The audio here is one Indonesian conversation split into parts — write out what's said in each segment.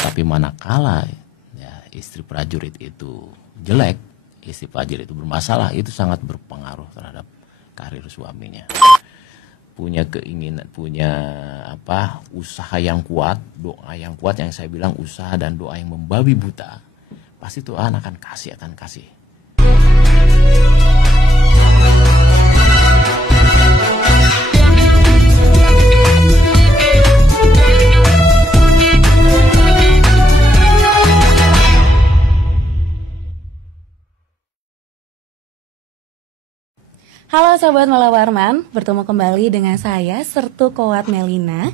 Tapi manakala ya, istri prajurit itu jelek, istri prajurit itu bermasalah, itu sangat berpengaruh terhadap karir suaminya. Punya keinginan, punya usaha yang kuat, doa yang kuat, yang saya bilang usaha dan doa yang membabi buta, pasti Tuhan akan kasih. Halo Sobat Mala Warman, bertemu kembali dengan saya Sertu Kowat Melina.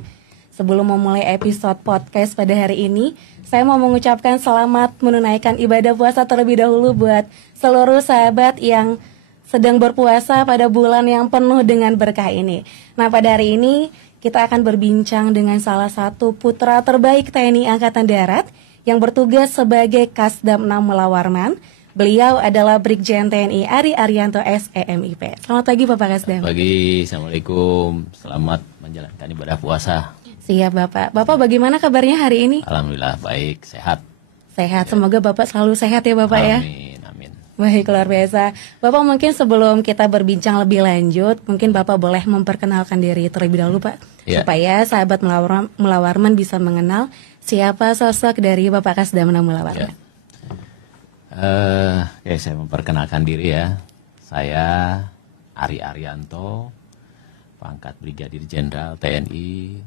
Sebelum memulai episode podcast pada hari ini, saya mau mengucapkan selamat menunaikan ibadah puasa terlebih dahulu buat seluruh sahabat yang sedang berpuasa pada bulan yang penuh dengan berkah ini. Nah, pada hari ini kita akan berbincang dengan salah satu putra terbaik TNI Angkatan Darat yang bertugas sebagai Kasdam 6 Mala Warman. Beliau adalah Brigjen TNI Ari Arianto SEMIP. Selamat pagi Bapak Kasdam. Pagi, Assalamualaikum. Selamat menjalankan ibadah puasa. Siap Bapak. Bapak bagaimana kabarnya hari ini? Alhamdulillah baik, sehat. Sehat, semoga Bapak selalu sehat ya Bapak ya. Amin. Baik, luar biasa. Bapak mungkin sebelum kita berbincang lebih lanjut, mungkin Bapak boleh memperkenalkan diri terlebih dahulu Pak. Ya. Supaya sahabat Mala Warman bisa mengenal siapa sosok dari Bapak Kasdam 6 Mala Warman. Ya. Saya memperkenalkan diri ya. Saya Ari Arianto, pangkat Brigadir Jenderal TNI.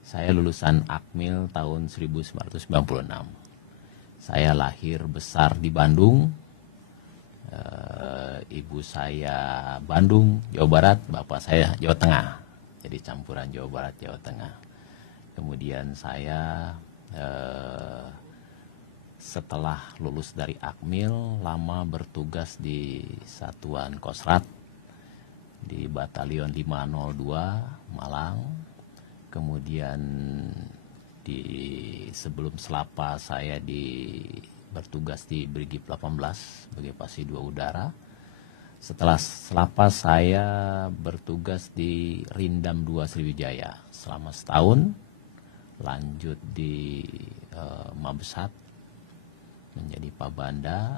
Saya lulusan Akmil tahun 1996. Saya lahir besar di Bandung. Ibu saya Bandung, Jawa Barat, bapak saya Jawa Tengah. Jadi campuran Jawa Barat, Jawa Tengah. Kemudian saya setelah lulus dari Akmil, lama bertugas di Satuan Kostrat di Batalion 502 Malang. Kemudian sebelum Selapa saya bertugas di Brigif 18 sebagai Pasi 2 Udara. Setelah Selapa saya bertugas di Rindam 2 Sriwijaya selama setahun. Lanjut di Mabesat menjadi Pabanda,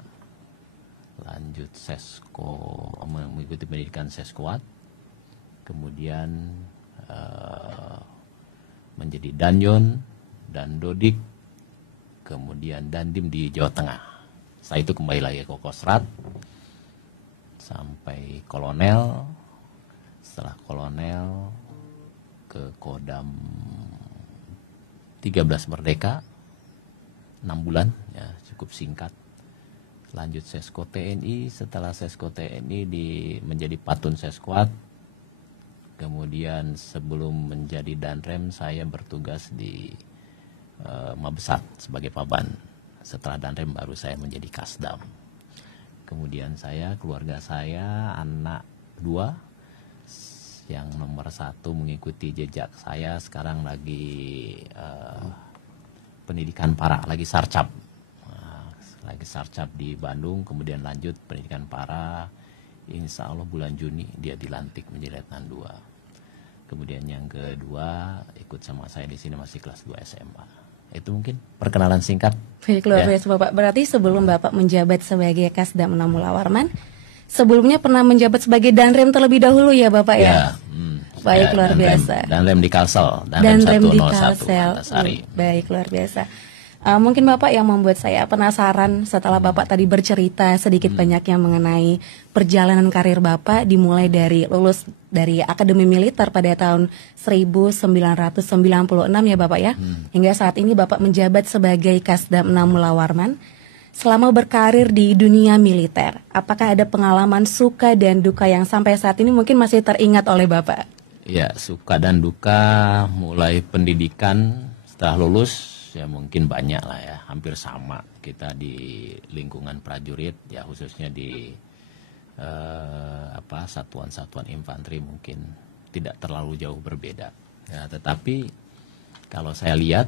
lanjut Sesko, mengikuti pendidikan Seskoat, kemudian menjadi Danyon dan Dodik, kemudian Dandim di Jawa Tengah. Setelah itu kembali lagi ke Kostrat sampai Kolonel. Setelah Kolonel ke Kodam 13 Merdeka 6 bulan ya, cukup singkat. Lanjut Sesko TNI, setelah Sesko TNI menjadi Patun Seskoat. Kemudian sebelum menjadi Danrem saya bertugas di Mabesat sebagai Paban. Setelah Danrem baru saya menjadi Kasdam. Kemudian keluarga saya anak 2, yang nomor 1 mengikuti jejak saya sekarang lagi pendidikan para, lagi sarcap di Bandung, kemudian lanjut pendidikan para, insya Allah bulan Juni dia dilantik menjadi Letnan 2. Kemudian yang kedua ikut sama saya di sini masih kelas 2 SMA. Itu mungkin perkenalan singkat. Baik, luar biasa Bapak. Berarti sebelum Bapak menjabat sebagai Kasdam 6 Mala Warman, sebelumnya pernah menjabat sebagai Danrem terlebih dahulu ya Bapak ya? Baik, luar biasa. Danrem di Kalsel, Danrem di 101 Kalsel. Baik, luar biasa. Mungkin Bapak yang membuat saya penasaran setelah Bapak tadi bercerita sedikit banyaknya mengenai perjalanan karir Bapak, dimulai dari lulus dari Akademi Militer pada tahun 1996 ya Bapak ya. Hingga saat ini Bapak menjabat sebagai Kasdam 6 Mala Warman. Selama berkarir di dunia militer, apakah ada pengalaman suka dan duka yang sampai saat ini mungkin masih teringat oleh Bapak? Ya, suka dan duka mulai pendidikan setelah lulus ya mungkin banyak lah ya, hampir sama kita di lingkungan prajurit ya, khususnya di satuan-satuan infanteri mungkin tidak terlalu jauh berbeda ya, tetapi kalau saya lihat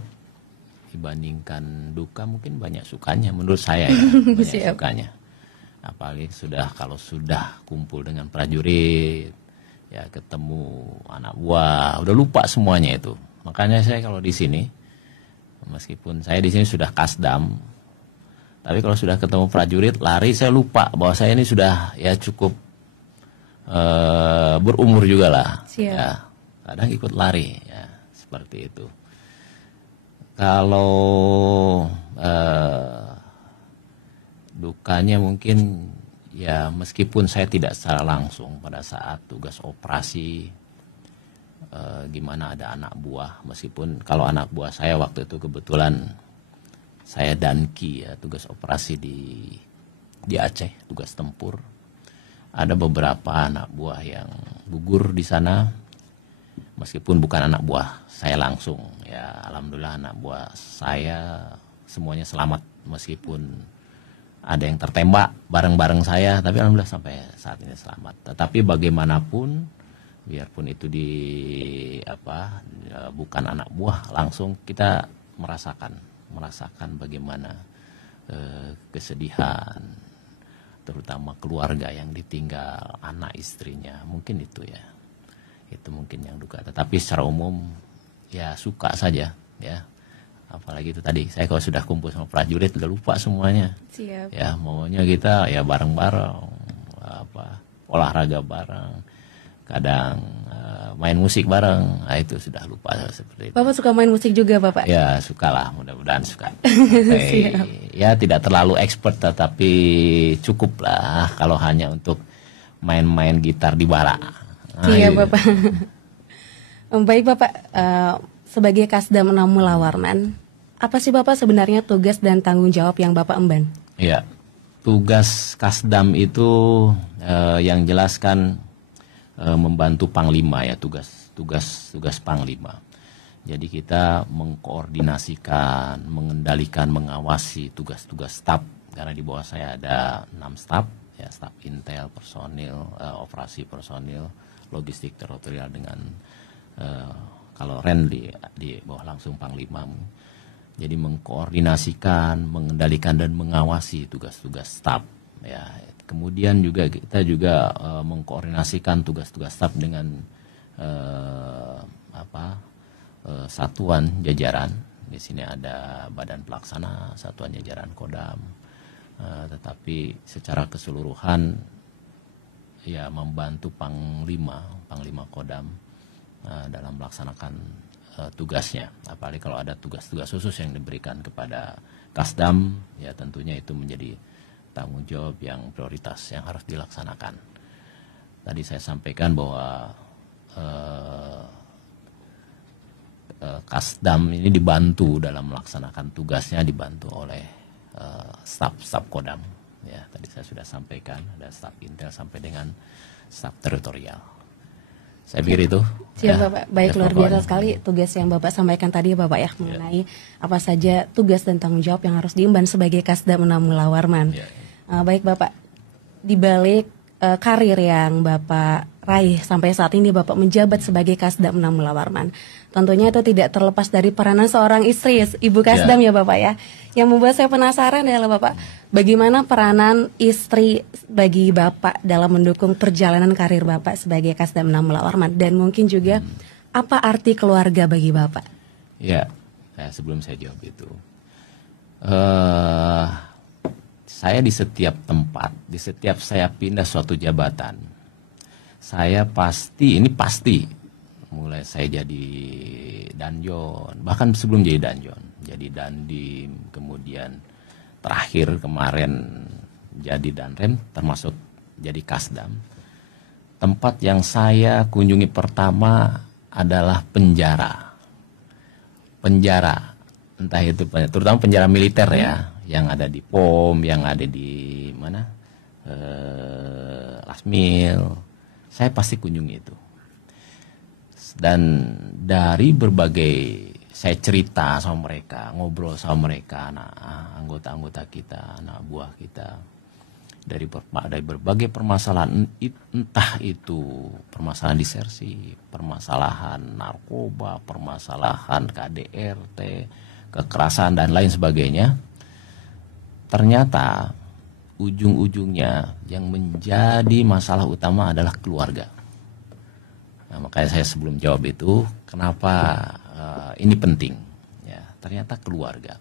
dibandingkan duka mungkin banyak sukanya menurut saya ya, banyak sukanya. Apalagi kalau sudah kumpul dengan prajurit ya, ketemu anak buah, udah lupa semuanya itu. Makanya saya kalau di sini Meskipun saya di sini sudah kasdam, tapi kalau sudah ketemu prajurit lari saya lupa bahwa saya ini sudah ya cukup berumur juga lah. Siap. Ya, kadang ikut lari ya seperti itu. Kalau dukanya mungkin ya meskipun saya tidak secara langsung pada saat tugas operasi, gimana ada anak buah, meskipun kalau anak buah saya waktu itu kebetulan saya danki ya tugas operasi di Aceh, tugas tempur. Ada beberapa anak buah yang gugur di sana, meskipun bukan anak buah saya langsung. Ya alhamdulillah anak buah saya semuanya selamat, meskipun ada yang tertembak bareng-bareng saya, tapi alhamdulillah sampai saat ini selamat. Tetapi bagaimanapun, biarpun itu bukan anak buah langsung, kita merasakan bagaimana kesedihan, terutama keluarga yang ditinggal anak istrinya, mungkin itu ya, itu mungkin yang duka. Tetapi secara umum ya suka saja ya, apalagi itu tadi saya kalau sudah kumpul sama prajurit udah lupa semuanya. Siap. Ya maunya kita ya bareng-bareng, olahraga bareng, kadang main musik bareng, nah itu sudah lupa seperti itu. Bapak suka main musik juga, Bapak? Ya sukalah, mudah-mudahan suka. Ya tidak terlalu expert, tetapi cukup lah kalau hanya untuk main-main gitar di bara. Nah, Iya, itu. Bapak. Baik, Bapak, sebagai Kasdam 6 Mulawarman, apa sih Bapak sebenarnya tugas dan tanggung jawab yang Bapak emban? Ya, tugas Kasdam itu yang jelaskan membantu Panglima ya, tugas Panglima. Jadi kita mengkoordinasikan, mengendalikan, mengawasi tugas-tugas staf, karena di bawah saya ada 6 staf ya, staf intel, personil, operasi personil, logistik teritorial dengan kalau REN di bawah langsung Panglima. Jadi mengkoordinasikan, mengendalikan dan mengawasi tugas-tugas staf ya. Kemudian juga kita juga mengkoordinasikan tugas-tugas staf dengan satuan jajaran. Di sini ada Badan Pelaksana, satuan jajaran Kodam. Tetapi secara keseluruhan ya membantu Panglima Kodam dalam melaksanakan tugasnya. Apalagi kalau ada tugas-tugas khusus yang diberikan kepada Kasdam, ya tentunya itu menjadi tanggung jawab yang prioritas yang harus dilaksanakan. Tadi saya sampaikan bahwa Kasdam ini dibantu dalam melaksanakan tugasnya, dibantu oleh staf Kodam. Ya, tadi saya sudah sampaikan ada staf intel sampai dengan staf teritorial. Saya pikir itu. Siap, Bapak. Baik, luar biasa sekali tugas yang Bapak sampaikan tadi, Bapak ya, mengenai apa saja tugas dan tanggung jawab yang harus diemban sebagai Kasdam 6 Mulawarman. Baik, Bapak, di balik karir yang Bapak raih sampai saat ini Bapak menjabat sebagai Kasdam 6 Mulawarman, tentunya itu tidak terlepas dari peranan seorang istri, Ibu Kasdam ya Bapak ya. Yang membuat saya penasaran adalah Bapak, bagaimana peranan istri bagi Bapak dalam mendukung perjalanan karir Bapak sebagai Kasdam 6 Mulawarman, dan mungkin juga apa arti keluarga bagi Bapak? Ya, sebelum saya jawab itu, saya di setiap tempat, di setiap saya pindah suatu jabatan, saya pasti mulai saya jadi danjon, bahkan sebelum jadi danjon, jadi dandim, kemudian terakhir kemarin jadi danrem, termasuk jadi kasdam. Tempat yang saya kunjungi pertama adalah penjara, entah itu terutama penjara militer ya, yang ada di POM, yang ada di mana, Lasmil, saya pasti kunjungi itu. Dan dari berbagai, saya cerita sama mereka, ngobrol sama mereka, anggota-anggota kita, anak buah kita, dari berbagai permasalahan, entah itu permasalahan disersi, permasalahan narkoba, permasalahan KDRT, kekerasan dan lain sebagainya. Ternyata ujung-ujungnya yang menjadi masalah utama adalah keluarga. Nah, makanya saya sebelum jawab itu, kenapa ini penting? Ya, ternyata keluarga.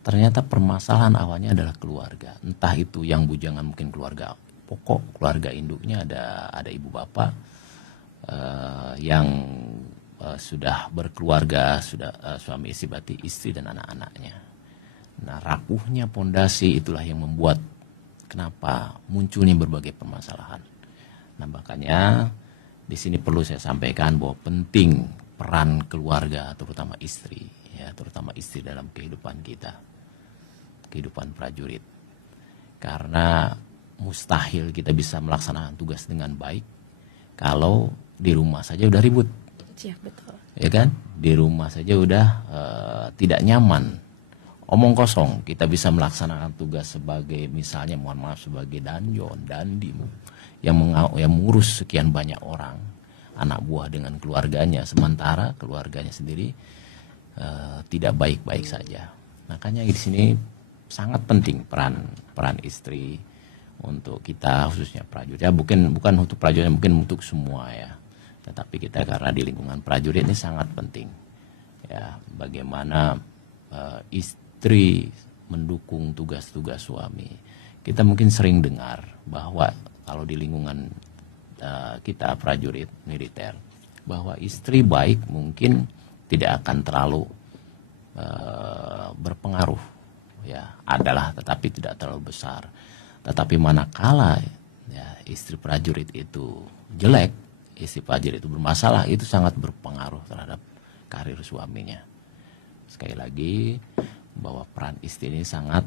Ternyata permasalahan awalnya adalah keluarga. Entah itu yang bujangan mungkin keluarga pokok, keluarga induknya ada ibu bapak yang sudah berkeluarga, sudah suami istri, berarti istri dan anak-anaknya. Nah, rapuhnya pondasi itulah yang membuat kenapa munculnya berbagai permasalahan. Nah, makanya di sini perlu saya sampaikan bahwa penting peran keluarga, terutama istri, ya, terutama istri dalam kehidupan kita, kehidupan prajurit. Karena mustahil kita bisa melaksanakan tugas dengan baik kalau di rumah saja udah ribut. Iya, betul. Ya kan? Di rumah saja udah tidak nyaman. Omong kosong, kita bisa melaksanakan tugas sebagai misalnya mohon maaf sebagai danjon, dandim yang mengurus sekian banyak orang, anak buah dengan keluarganya, sementara keluarganya sendiri tidak baik-baik saja. Makanya di sini sangat penting peran istri untuk kita khususnya prajurit. Ya bukan untuk prajurit, mungkin untuk semua ya. Tetapi kita karena di lingkungan prajurit ini sangat penting. Ya, bagaimana istri mendukung tugas-tugas suami. Kita mungkin sering dengar bahwa kalau di lingkungan kita prajurit militer, bahwa istri baik mungkin tidak akan terlalu berpengaruh, ya adalah, tetapi tidak terlalu besar. Tetapi manakala ya, istri prajurit itu jelek, istri prajurit itu bermasalah, itu sangat berpengaruh terhadap karir suaminya. Sekali lagi bahwa peran istri ini sangat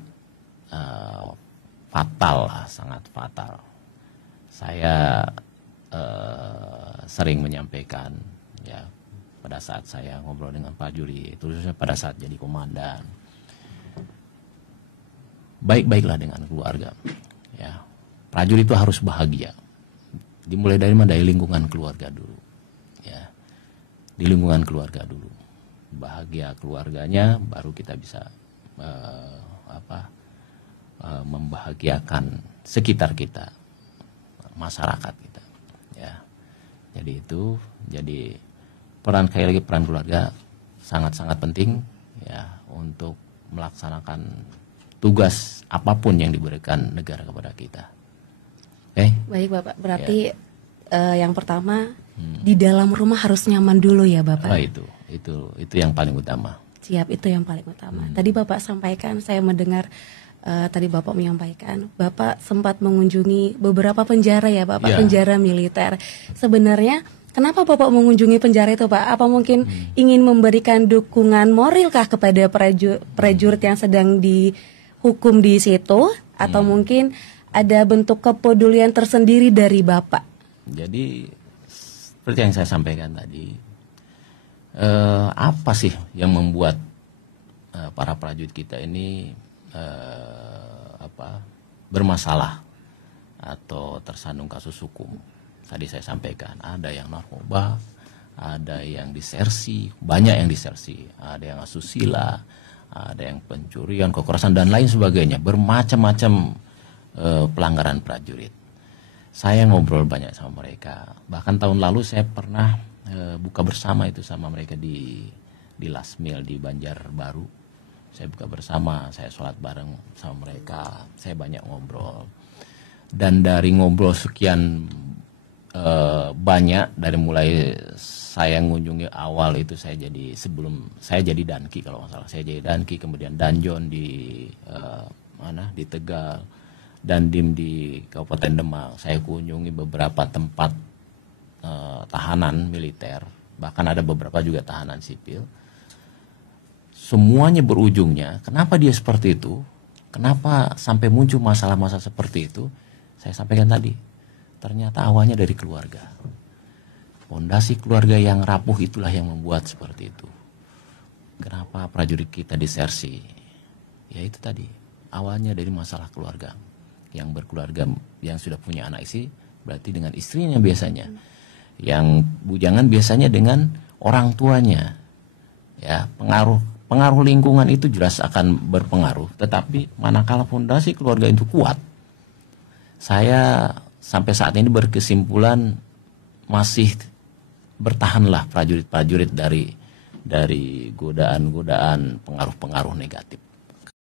fatal lah, sangat fatal. Saya sering menyampaikan ya pada saat saya ngobrol dengan prajurit, khususnya pada saat jadi komandan, baik-baiklah dengan keluarga. Ya, prajurit itu harus bahagia. Dimulai dari mana? Dari lingkungan keluarga dulu. Ya, di lingkungan keluarga dulu. Bahagia keluarganya, baru kita bisa membahagiakan sekitar kita, masyarakat kita. Ya, jadi peran keluarga sangat-sangat penting ya untuk melaksanakan tugas apapun yang diberikan negara kepada kita. Baik Bapak, berarti yang pertama di dalam rumah harus nyaman dulu ya Bapak. Itu yang paling utama. Siap, itu yang paling utama. Tadi Bapak sampaikan, saya mendengar tadi Bapak menyampaikan, Bapak sempat mengunjungi beberapa penjara ya Bapak, penjara militer. Sebenarnya kenapa Bapak mengunjungi penjara itu Pak? Apa mungkin ingin memberikan dukungan moralkah kepada prajurit yang sedang dihukum di situ? Atau mungkin ada bentuk kepedulian tersendiri dari Bapak? Jadi seperti yang saya sampaikan tadi, apa sih yang membuat para prajurit kita ini bermasalah atau tersandung kasus hukum? Tadi saya sampaikan ada yang narkoba, ada yang disersi, banyak yang disersi, ada yang asusila, ada yang pencurian, kekerasan dan lain sebagainya, bermacam-macam pelanggaran prajurit. Saya ngobrol banyak sama mereka. Bahkan tahun lalu saya pernah buka bersama itu sama mereka di Lasmil di Banjarbaru. Saya buka bersama, saya sholat bareng sama mereka. Saya banyak ngobrol. Dan dari ngobrol sekian banyak, dari mulai saya mengunjungi awal itu sebelum saya jadi danki kalau nggak salah, saya jadi danki, kemudian danjon di di Tegal, dandim di Kabupaten Demak. Saya kunjungi beberapa tempat tahanan militer, bahkan ada beberapa juga tahanan sipil. Semuanya berujungnya, kenapa dia seperti itu? Kenapa sampai muncul masalah-masalah seperti itu? Saya sampaikan tadi, ternyata awalnya dari keluarga. Fondasi keluarga yang rapuh itulah yang membuat seperti itu. Kenapa prajurit kita disersi? Ya itu tadi, awalnya dari masalah keluarga. Yang berkeluarga, yang sudah punya anak istri, berarti dengan istrinya biasanya. Yang bujangan biasanya dengan orang tuanya. Ya, pengaruh lingkungan itu jelas akan berpengaruh. Tetapi manakala fondasi keluarga itu kuat, saya sampai saat ini berkesimpulan masih bertahanlah prajurit-prajurit dari dari godaan-godaan pengaruh-pengaruh negatif.